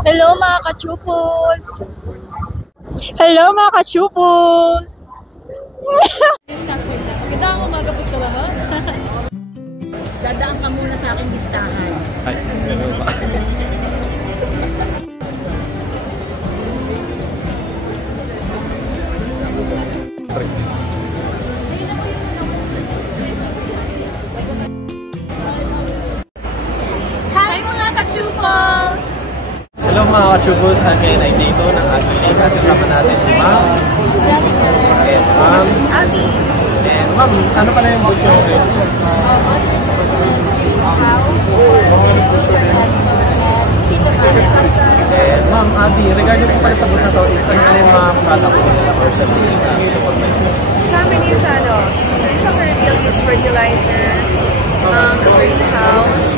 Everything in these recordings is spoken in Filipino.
Hello mga ka-chupos! Hello mga ka-chupos! Magandang umaga po sa lahat. Dadaan ka muna sa aking listahan. Ay, gano'n ba? Hi mga ka-chupos! Hello mga ka-chubos, again ay dito ng ating at kasama natin si Ma'am and Ma'am. Abby. And Ma'am, ano pala yung book nyo? And Ma'am Abby, regarding po pala sa book na to, is ano yung mga product or services na ito po ba? Sa amin yung sa isang retail use fertilizer, greenhouse,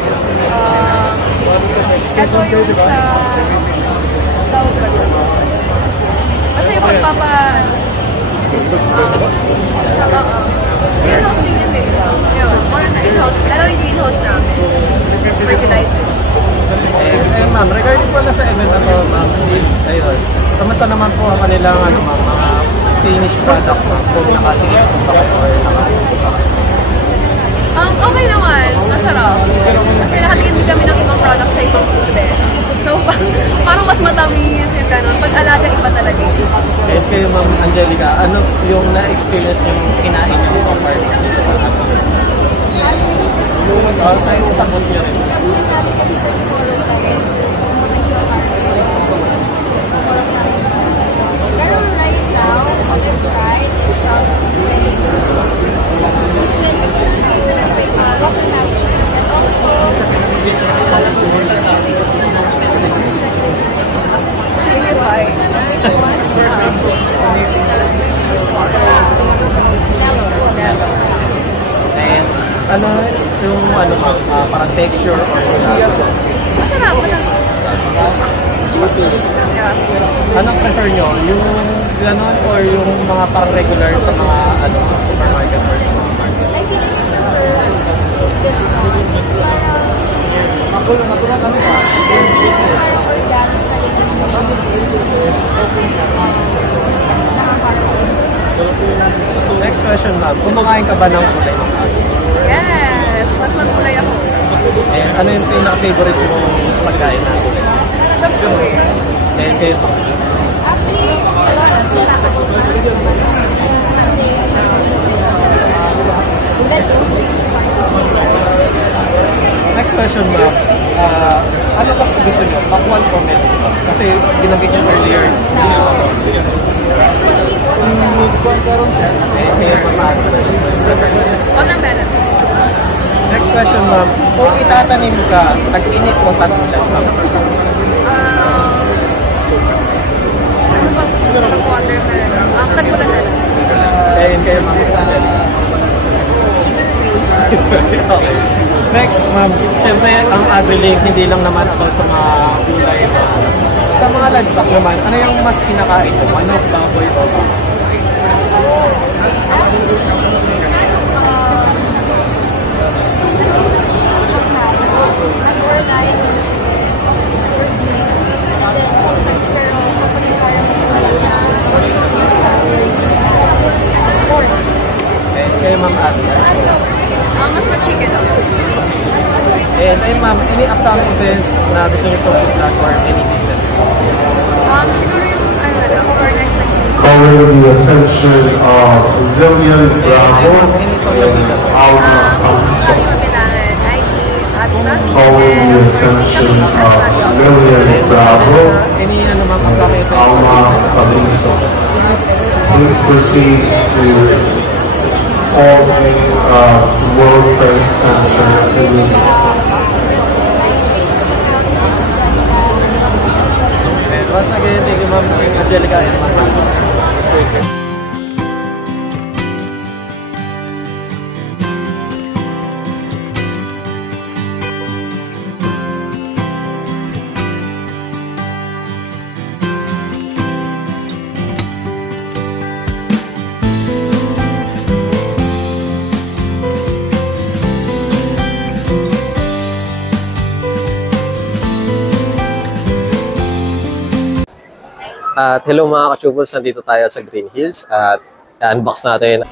ito yung sa tawag ba yun? Basta yung magpapa, greenhouse din yun eh. Yun, more na greenhouse, lalo yung greenhouse namin. It's fertilizer. And Ma'am, regarding po na sa event na to, Ma'am, is, ayun, kamusta naman po ang kanilang Ma'am, mga finished product, Ma'am, kung nakatingin po ba kayo or nakatingin po ba kayo? Okay naman, masarap. Kasi nakatingin din kami ng ibang products sa ibang food eh. So, parang mas matamis yung ganun. Pag-alaga, iba talaga yun. And kayo, Ma'am Angelica, ano yung na-experience yung kinain niyo so far sa atin? Tayo sagot niyo rin. Sabunin namin kasi for tomorrow tayo. Pero right now, what I've tried is from Swiss. Swiss with watermelon and also Signify. And ano yung Ma'am, parang texture or lasa? Masarap, matamis. juicy. Yeah. Anong prefer nyo? Yung ganon or yung mga parang regular sa mga supermarket or sa mga market? I think I prefer this one. Kasi parang yung taste na parang organic talaga yung mag-produce nakaparapis. Next question, Ma'am. Kumakain ka ba ng kulay ng kain? Yes, mas magkulay ako. And ano yung pinaka-favorite mong pagkain natin? Chop suey. And kayo, Ma'am? Actually, a lot of vegetable products naman kasi that's also really fun. Next question, Ma'am. Ano mas gusto nyo? Pakwan o milk? Kasi binanggit nyo earlier. Watermelon. Next question, Ma'am. Kung itatanim ka, tag-init o tag-ulan, Ma'am? Ano ba? Watermelon. Tagpulan na lang. Kaya kayo, Ma'am, sa akin. Okay. Next, Ma'am. Siyempre, ang agri-link, hindi lang naman ako sa mga gulay. Sa mga livestock naman, ano yung mas kinakain mo? Manok, baboy, o ba? Sometimes, pero kapag parang mas malala, And kayo, Ma'am, Abby. Mas ma-chicken ako. And ay, Ma'am, any upcoming events na gusto niyo pag-plug or any business? Siguro yung, for next week. Calling the attention of Lillian Bravo Any social media? and Alma Alonso. Kailangan IG, Abba. Calling the attention of Lillian Bravo Any Ma'am, upcoming and events? Alma Alonso. Please proceed to all the World Trade Center in And once again, thank you, Ma'am Angelica and Ma'am. At hello mga ka-chupos, nandito tayo sa Green Hills at unbox natin